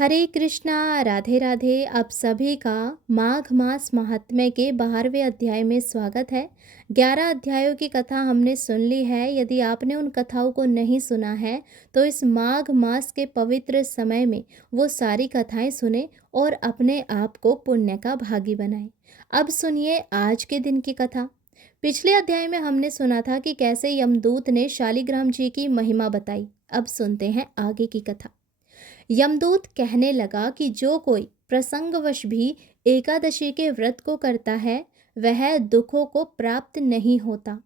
हरे कृष्णा, राधे राधे। आप सभी का माघ मास महात्म्य के 12वें अध्याय में स्वागत है। 11 अध्यायों की कथा हमने सुन ली है। यदि आपने उन कथाओं को नहीं सुना है तो इस माघ मास के पवित्र समय में वो सारी कथाएं सुने और अपने आप को पुण्य का भागी बनाएं। अब सुनिए आज के दिन की कथा। पिछले अध्याय में हमने सुना था कि कैसे यमदूत ने शालिग्राम जी की महिमा बताई। अब सुनते हैं आगे की कथा। यमदूत कहने लगा कि जो कोई प्रसंगवश भी एकादशी के व्रत को करता है वह दुखों को प्राप्त नहीं होता।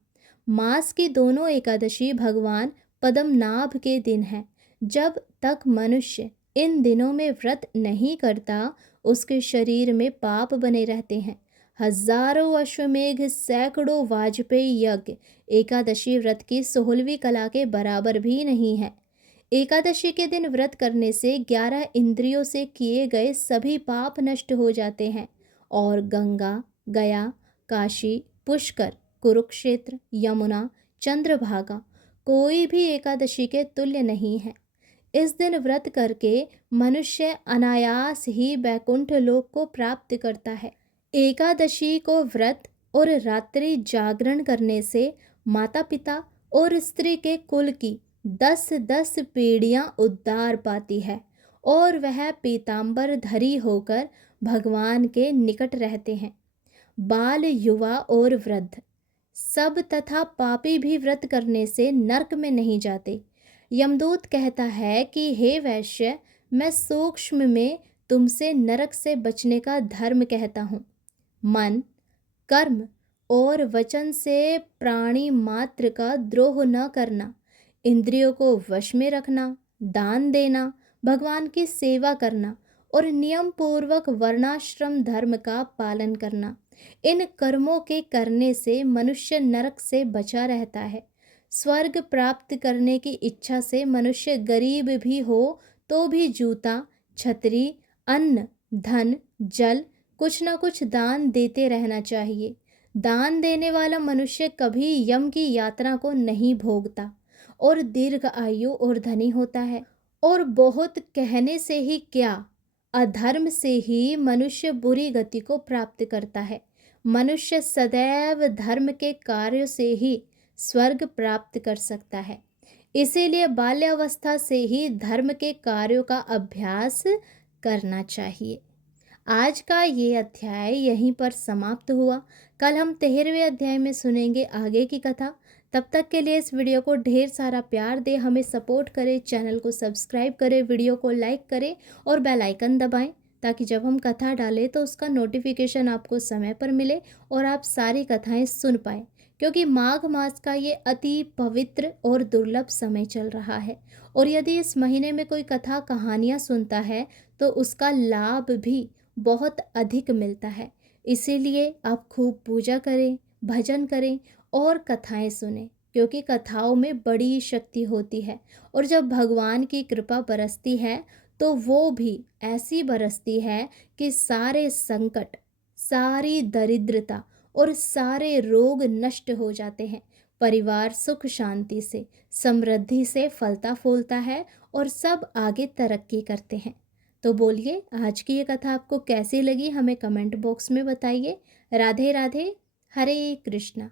मास की दोनों एकादशी भगवान पद्मनाभ के दिन है। जब तक मनुष्य इन दिनों में व्रत नहीं करता उसके शरीर में पाप बने रहते हैं। हजारों अश्वमेघ सैकड़ों वाजपेयी यज्ञ एकादशी व्रत की 16वीं कला के बराबर भी नहीं है। एकादशी के दिन व्रत करने से 11 इंद्रियों से किए गए सभी पाप नष्ट हो जाते हैं और गंगा, गया, काशी, पुष्कर, कुरुक्षेत्र, यमुना, चंद्रभागा कोई भी एकादशी के तुल्य नहीं है। इस दिन व्रत करके मनुष्य अनायास ही वैकुंठ लोक को प्राप्त करता है। एकादशी को व्रत और रात्रि जागरण करने से माता पिता और स्त्री के कुल की 10-10 पीढ़ियां उद्धार पाती है और वह पीतांबर धरी होकर भगवान के निकट रहते हैं। बाल, युवा और वृद्ध सब तथा पापी भी व्रत करने से नरक में नहीं जाते। यमदूत कहता है कि हे वैश्य, मैं सूक्ष्म में तुमसे नरक से बचने का धर्म कहता हूँ। मन, कर्म और वचन से प्राणी मात्र का द्रोह न करना, इंद्रियों को वश में रखना, दान देना, भगवान की सेवा करना और नियम पूर्वक वर्णाश्रम धर्म का पालन करना, इन कर्मों के करने से मनुष्य नरक से बचा रहता है। स्वर्ग प्राप्त करने की इच्छा से मनुष्य गरीब भी हो तो भी जूता, छतरी, अन्न, धन, जल कुछ न कुछ दान देते रहना चाहिए। दान देने वाला मनुष्य कभी यम की यात्रा को नहीं भोगता और दीर्घ आयु और धनी होता है। और बहुत कहने से ही क्या, अधर्म से ही मनुष्य बुरी गति को प्राप्त करता है। मनुष्य सदैव धर्म के कार्य से ही स्वर्ग प्राप्त कर सकता है। इसीलिए बाल्यावस्था से ही धर्म के कार्यों का अभ्यास करना चाहिए। आज का ये अध्याय यहीं पर समाप्त हुआ। कल हम 13वें अध्याय में सुनेंगे आगे की कथा। तब तक के लिए इस वीडियो को ढेर सारा प्यार दे, हमें सपोर्ट करें, चैनल को सब्सक्राइब करें, वीडियो को लाइक करें और बेल आइकन दबाएं ताकि जब हम कथा डालें तो उसका नोटिफिकेशन आपको समय पर मिले और आप सारी कथाएं सुन पाएं। क्योंकि माघ मास का ये अति पवित्र और दुर्लभ समय चल रहा है और यदि इस महीने में कोई कथा कहानियाँ सुनता है तो उसका लाभ भी बहुत अधिक मिलता है। इसीलिए आप खूब पूजा करें, भजन करें और कथाएं सुनें, क्योंकि कथाओं में बड़ी शक्ति होती है और जब भगवान की कृपा बरसती है तो वो भी ऐसी बरसती है कि सारे संकट, सारी दरिद्रता और सारे रोग नष्ट हो जाते हैं। परिवार सुख शांति से, समृद्धि से फलता फूलता है और सब आगे तरक्की करते हैं। तो बोलिए, आज की ये कथा आपको कैसी लगी हमें कमेंट बॉक्स में बताइए। राधे राधे, हरे कृष्णा।